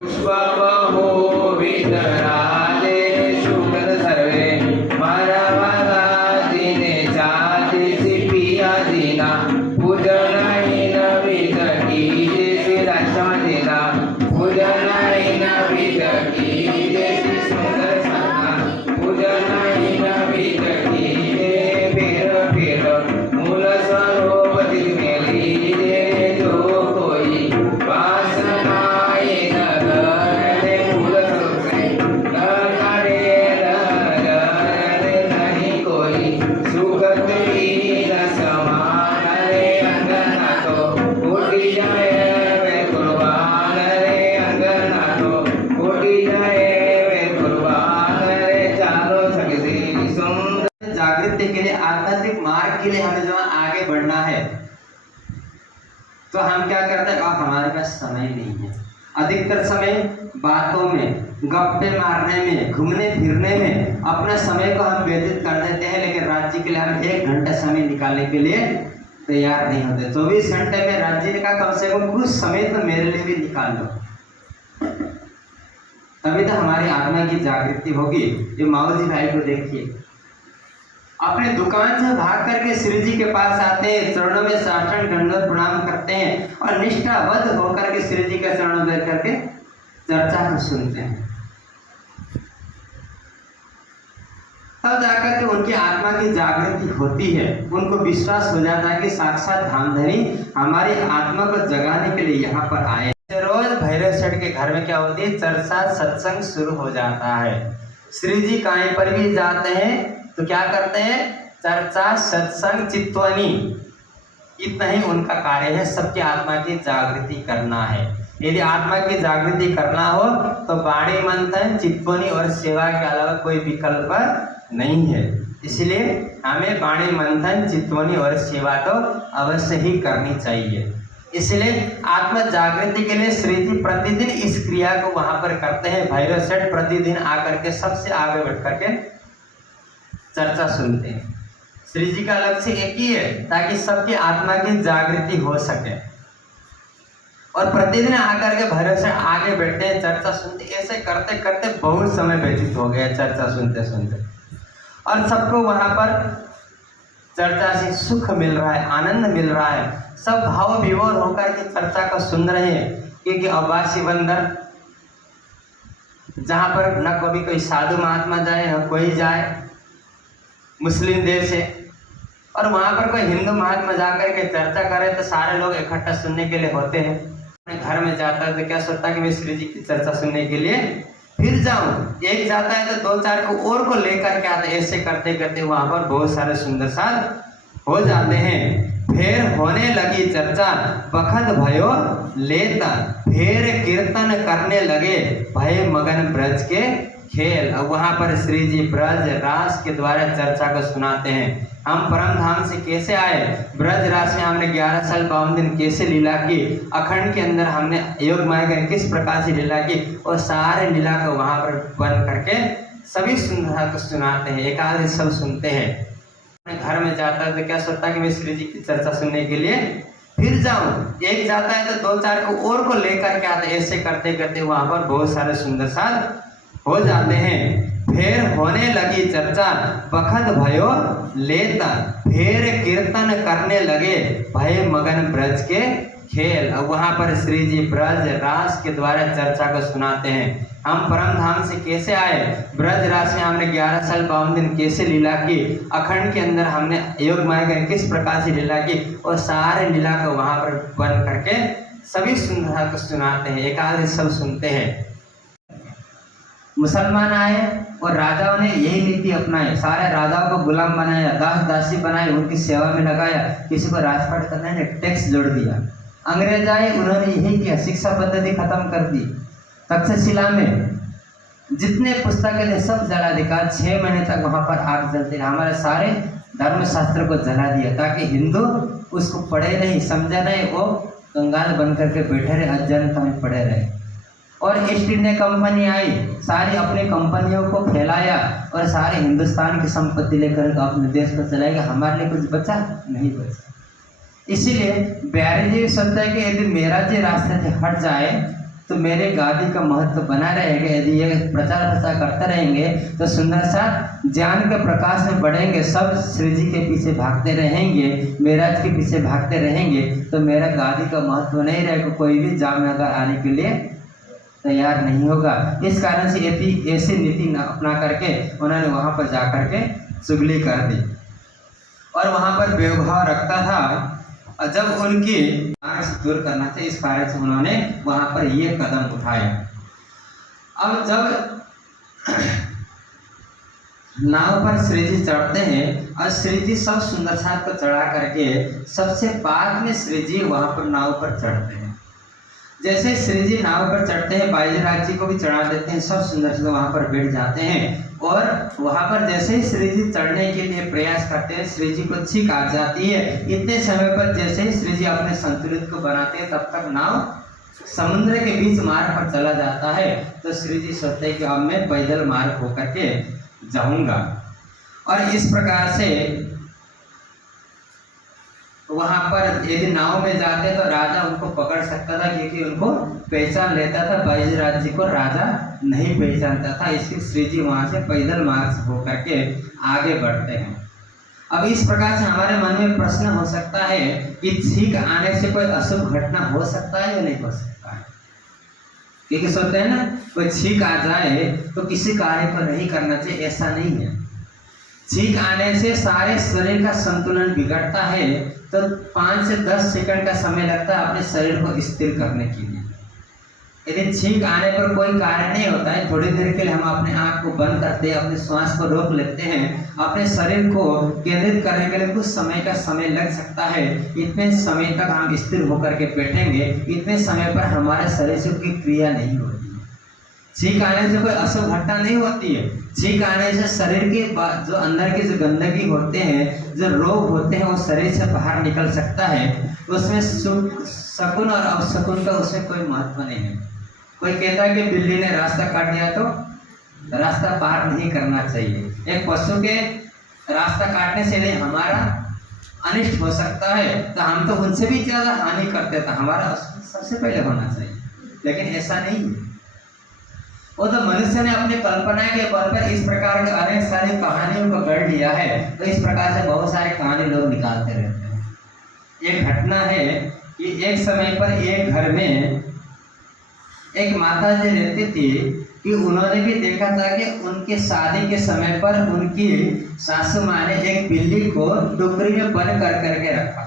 पुष्पबहो विदराले शुगद सर्वे मरमदादिने जातीसी पिया दिना पूजनाईन विदकी श्री राष्ट्रमदिना पूजनाईन विदकी श्री सुंदर सन्ना पूजनाईन विदकी फेर फेर मूल स्वरूप दिमेली दे जो कोई वासना जागृति के लिए आध्यात्मिक मार्ग के लिए हमें जो आगे बढ़ना है तो हम क्या करते हैं, अब हमारे पास समय नहीं है। अधिकतर समय बातों में, गप्पे मारने में, घूमने फिरने में अपना समय को हम व्यतीत कर देते हैं, लेकिन राज्य के लिए हम 1 घंटा समय निकालने के लिए तैयार नहीं होते। 24 घंटे में राज्य का कम से कम कुछ समय तो मेरे लिए भी निकाल लो, तभी तो हमारी आत्मा की जागृति होगी। ये माओजी भाई को देखिए, अपने दुकान से भाग करके श्री जी के पास आते हैं, चरणों में साष्टांग दंडवत प्रणाम करते हैं और निष्ठाबद्ध होकर के श्री जी के चरणों में बैठ करके चर्चा को सुनते हैं। तब जाकर के उनकी आत्मा की जागृति होती है, उनको विश्वास हो जाता है कि साक्षात धामधनी हमारी आत्मा को जगाने के लिए यहाँ पर आए। रोज भैरव सेठ के घर में क्या होती है, चर्चा सत्संग शुरू हो जाता है। श्री जी कहीं पर भी जाते हैं तो क्या करते हैं, चर्चा सत्संग चित्तवनी, इतना ही उनका कार्य है। सबकी आत्मा की जागृति करना है। यदि आत्मा की जागृति करना हो तो वाणी मंथन, चित्तवनी और सेवा के अलावा कोई विकल्प नहीं है। इसलिए हमें वाणी मंथन, चित्तवनी और सेवा तो अवश्य ही करनी चाहिए। इसलिए आत्मा जागृति के लिए श्री जी प्रतिदिन इस क्रिया को वहां पर करते हैं। भैरव सेठ प्रतिदिन आकर के सबसे आगे बैठ करके चर्चा सुनते हैं। श्री जी का लक्ष्य एक ही है, ताकि सबकी आत्मा की जागृति हो सके। और प्रतिदिन आकर के भैरव से आगे बैठते हैं, चर्चा सुनते। ऐसे करते करते बहुत समय व्यतीत हो गया चर्चा सुनते सुनते, और सबको वहां पर चर्चा से सुख मिल रहा है, आनंद मिल रहा है। सब भाव विभोर होकर के चर्चा को सुन रहे हैं, क्योंकि अब्बासी बंदर जहां पर न कभी कोई साधु महात्मा जाए न कोई जाए, मुस्लिम देश है, और वहाँ पर कोई हिंदू महात्मा जाकर के चर्चा करे तो सारे लोग इकट्ठा सुनने के लिए होते हैं। अपने घर में जाता है तो क्या सोचता है कि मैं श्री जी की चर्चा सुनने के लिए फिर जाऊं। एक जाता है तो 2-4 को और को लेकर के आते। ऐसे करते करते वहाँ पर बहुत सारे सुंदर साध हो जाते हैं। फिर होने लगी चर्चा, बखत भयो लेता, फिर कीर्तन करने लगे, भय मगन ब्रज के खेल। अब वहाँ पर श्री जी ब्रज रास के द्वारा चर्चा को सुनाते हैं। हम परम धाम से कैसे आए, ब्रज रास में हमने 11 साल 52 दिन कैसे लीला की, अखंड के अंदर हमने योग माया किस प्रकार से लीला की, और सारे लीला को वहाँ पर बन करके सभी सुंदरता को सुनाते हैं। एकादशी सब सुनते हैं। अपने घर में जाता है तो क्या सोचता है कि मैं श्री जी की चर्चा सुनने के लिए फिर जाऊं। एक जाता है तो 2-4 को और को लेकर के आते। ऐसे करते करते वहाँ पर बहुत सारे सुंदर साध हो जाते हैं। फिर होने लगी चर्चा, बखत भयो लेता, फिर कीर्तन करने लगे, भय मगन ब्रज के खेल। अब वहाँ पर श्री जी ब्रज रास के द्वारा चर्चा को सुनाते हैं। हम परम धाम से कैसे आए, ब्रज रास में हमने 11 साल 52 दिन कैसे लीला की, अखंड के अंदर हमने योग माया किस प्रकार से लीला की, और सारे लीला को वहाँ पर बन करके सभी सुंदरता को सुनाते हैं। एकादशी सब सुनते हैं। मुसलमान आए और राजाओं ने यही नीति अपनाई। सारे राजाओं को गुलाम बनाया, दास दासी बनाए, उनकी सेवा में लगाया। किसी को राजपाट करने ने टैक्स जोड़ दिया। अंग्रेज आए, उन्होंने यही किया, शिक्षा पद्धति खत्म कर दी। तक्षशिला में जितने पुस्तकें थे सब जला दिया। 6 महीने तक वहाँ पर आग जलती रही। हमारे सारे धर्मशास्त्र को जला दिया, ताकि हिंदू उसको पढ़े नहीं, समझे नहीं, वो कंगाल बन करके बैठे रहे, अज्ञानता में पड़े रहे। और ईस्ट इंडिया कंपनी आई, सारी अपनी कंपनियों को फैलाया और सारे हिंदुस्तान की संपत्ति लेकर अपने देश को चलाएगा। हमारे लिए कुछ बचा नहीं बचा। इसीलिए बिहारी जी सोचते हैं कि यदि मेरा जी रास्ते से हट जाए तो मेरे गादी का महत्व बना रहेगा। यदि ये प्रचार प्रसार करते रहेंगे तो सुंदर सा ज्ञान के प्रकाश में बढ़ेंगे, सब श्री जी के पीछे भागते रहेंगे, मेराज के पीछे भागते रहेंगे, तो मेरा गादी का महत्व नहीं रहेगा, कोई भी जामनगर आने के लिए तैयार नहीं होगा। इस कारण से ऐसी नीति अपना करके उन्होंने वहाँ पर जा करके चुगली कर दी और वहाँ पर बेवभाव रखता था। और जब उनकी मार्ग से दूर करना चाहिए, इस कारण से उन्होंने वहाँ पर ये कदम उठाया। अब जब नाव पर श्री जी चढ़ते हैं और श्री जी सब सुंदर साथ को चढ़ा करके सबसे बाद में श्री जी वहाँ पर नाव पर चढ़ते हैं। जैसे श्री जी नाव पर चढ़ते हैं, बाईजराज जी को भी चढ़ा देते हैं, सब सुंदर से वहाँ पर बैठ जाते हैं। और वहाँ पर जैसे ही श्री जी चढ़ने के लिए प्रयास करते हैं, श्री जी को छींक आ जाती है। इतने समय पर जैसे ही श्री जी अपने संतुलित को बनाते हैं, तब तक नाव समुद्र के बीच मार्ग पर चला जाता है। तो श्री जी सोचते हैं कि अब मैं पैदल मार्ग होकर के जाऊंगा। और इस प्रकार से वहां पर यदि नाव में जाते तो राजा उनको पकड़ सकता था, क्योंकि उनको पहचान लेता था। बाईजराज जी को राजा नहीं पहचानता था, इसलिए श्री जी वहां से पैदल मार्ग से होकर के आगे बढ़ते हैं। अब इस प्रकार से हमारे मन में प्रश्न हो सकता है कि छींक आने से कोई अशुभ घटना हो सकता है या नहीं हो सकता है? क्योंकि सोचते हैं ना, कोई छींक आ जाए तो किसी कार्य को नहीं करना चाहिए, ऐसा नहीं है। छींक आने से सारे शरीर का संतुलन बिगड़ता है, तो 5 से 10 सेकंड का समय लगता है अपने शरीर को स्थिर करने के लिए। यदि छींक आने पर कोई कार्य नहीं होता है, थोड़ी देर के लिए हम अपने आँख को बंद करते हैं, अपने श्वास को रोक लेते हैं, अपने शरीर को केंद्रित करने के लिए कुछ समय का समय लग सकता है। इतने समय तक हम स्थिर होकर के बैठेंगे, इतने समय पर हमारे शरीर से कोई क्रिया नहीं होती। छींक आने से कोई अशुभ घटना नहीं होती है। छींक आने से शरीर के जो अंदर की जो गंदगी होते हैं, जो रोग होते हैं, वो शरीर से बाहर निकल सकता है। उसमें शकुन और अपशकुन का उसमें कोई महत्व नहीं है। कोई कहता है कि बिल्ली ने रास्ता काट दिया तो रास्ता पार नहीं करना चाहिए। एक पशु के रास्ता काटने से यदि हमारा अनिष्ट हो सकता है, तो हम तो उनसे भी ज़्यादा हानि करते थे, हमारा सबसे पहले होना चाहिए। लेकिन ऐसा नहीं है। वो तो मनुष्य ने अपनी कल्पना के बल पर इस प्रकार के अनेक सारी कहानियों को गढ़ लिया है। तो इस प्रकार से बहुत सारी कहानी लोग निकालते रहते हैं। एक घटना है कि एक समय पर एक घर में एक माता जी रहती थी कि उन्होंने भी देखा था कि उनके शादी के समय पर उनकी सासू माँ ने एक बिल्ली को टोकरी में बंद कर करके रखा।